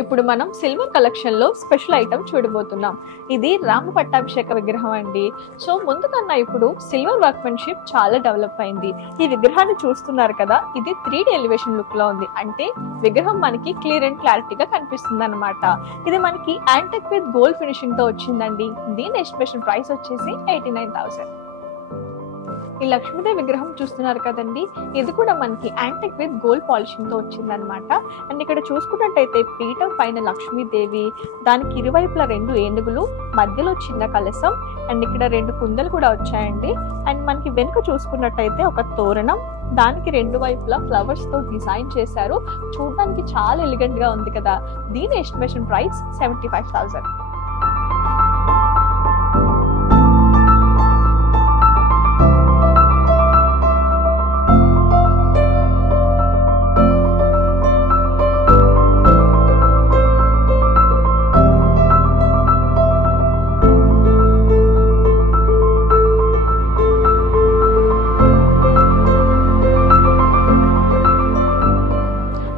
ఇప్పుడు మనం silver collection లో స్పెషల్ ఐటమ్ చూడబోతున్నాం. ఇది రామ పట్టాభిషేక విగ్రహం అండి. సో ముందు కన్నా ఇప్పుడు సిల్వర్ వర్క్మెన్షిప్ చాలా డెవలప్ అయింది. ఈ విగ్రహాన్ని చూస్తున్నారు కదా, ఇది 3D ఎలివేషన్ లుక్ లో ఉంది. అంటే విగ్రహం మనకి క్లియర్ అండ్ క్లారిటీగా కనిపిస్తుంది అనమాట. ఇది మనకి యాంటిక్ విత్ గోల్డ్ ఫినిషింగ్ తో వచ్చిందండి. దీని ఎస్టిమేషన్ ప్రైస్ వచ్చేసి 89,000. ఈ లక్ష్మీదేవి విగ్రహం చూస్తున్నారు కదండి, ఇది కూడా మనకి యాంటిక్ విత్ గోల్డ్ పాలిషింగ్ తో వచ్చిందనమాట. అండ్ ఇక్కడ చూసుకున్నట్టయితే పీఠం పైన లక్ష్మీదేవి, దానికి ఇరువైపులా 2 ఏనుగులు, మధ్యలో చిన్న కలశం, అండ్ ఇక్కడ 2 కుందలు కూడా వచ్చాయండి. అండ్ మనకి వెనుక చూసుకున్నట్టయితే ఒక తోరణం, దానికి 2 వైపులా ఫ్లవర్స్ తో డిజైన్ చేశారు. చూడడానికి చాలా ఎలిగెంట్ గా ఉంది కదా. దీని ఎస్టిమేషన్ ప్రైస్ 75,000.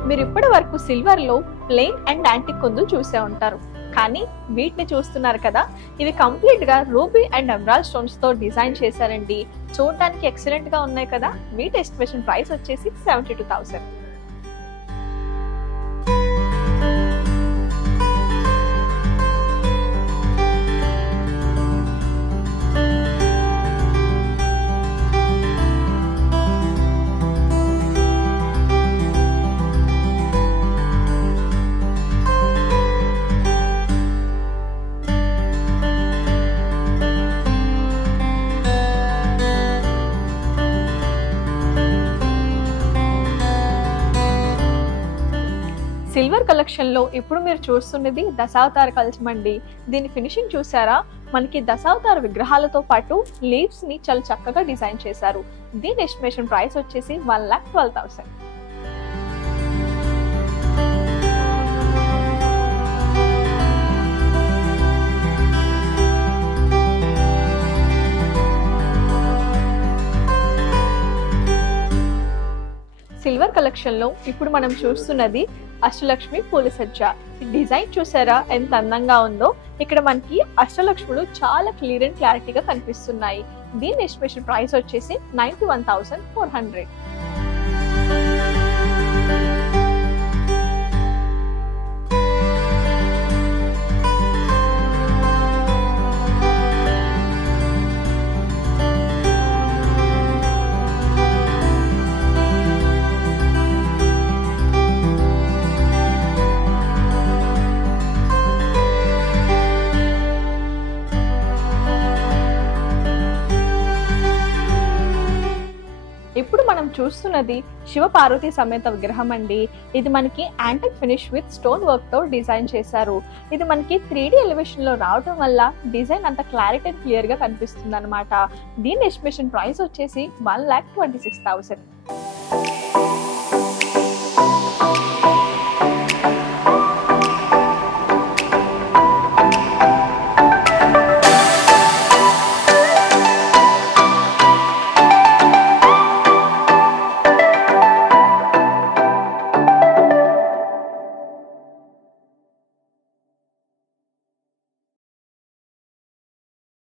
మీరు ఇప్పటి వరకు సిల్వర్ లో ప్లెయిన్ అండ్ యాంటిక్ కుందులు చూసే ఉంటారు, కానీ వీటిని చూస్తున్నారు కదా, ఇవి కంప్లీట్ గా రూబీ అండ్ ఎమరాల్డ్ స్టోన్స్ తో డిజైన్ చేశారండి. చూడడానికి ఎక్సలెంట్ గా ఉన్నాయి కదా. వీటి ఎస్టిమేషన్ ప్రైస్ వచ్చేసి 72,000. సిల్వర్ కలెక్షన్ లో ఇప్పుడు మీరు చూస్తున్నది దశావతార కలశం అండి. దీని ఫినిషింగ్ చూసారా, మనకి దశావతార విగ్రహాలతో పాటు లీవ్స్ ని చాలా చక్కగా డిజైన్ చేశారు. దీని ఎస్టిమేషన్ ప్రైస్ వచ్చేసి 1,12,000. సిల్వర్ కలెక్షన్ లో ఇప్పుడు మనం చూస్తున్నది అష్టలక్ష్మి పూల సజ్జ. ఈ డిజైన్ చూసారా ఎంత అందంగా ఉందో. ఇక్కడ మనకి అష్టలక్ష్ములు చాలా క్లియర్ అండ్ క్లారిటీగా కనిపిస్తున్నాయి. దీని ఎస్టిమేషన్ ప్రైస్ వచ్చేసి 91,400. ఇప్పుడు మనం చూస్తున్నది శివ పార్వతి సమేత విగ్రహం అండి. ఇది మనకి antique finish with stone work తో డిజైన్ చేశారు. ఇది మనకి 3D ఎలివేషన్ లో రావడం వల్ల డిజైన్ అంత క్లారిటీ క్లియర్ గా కనిపిస్తుంది అనమాట. దీని ఎస్టిమేషన్ ప్రైస్ వచ్చేసి 1,26,000.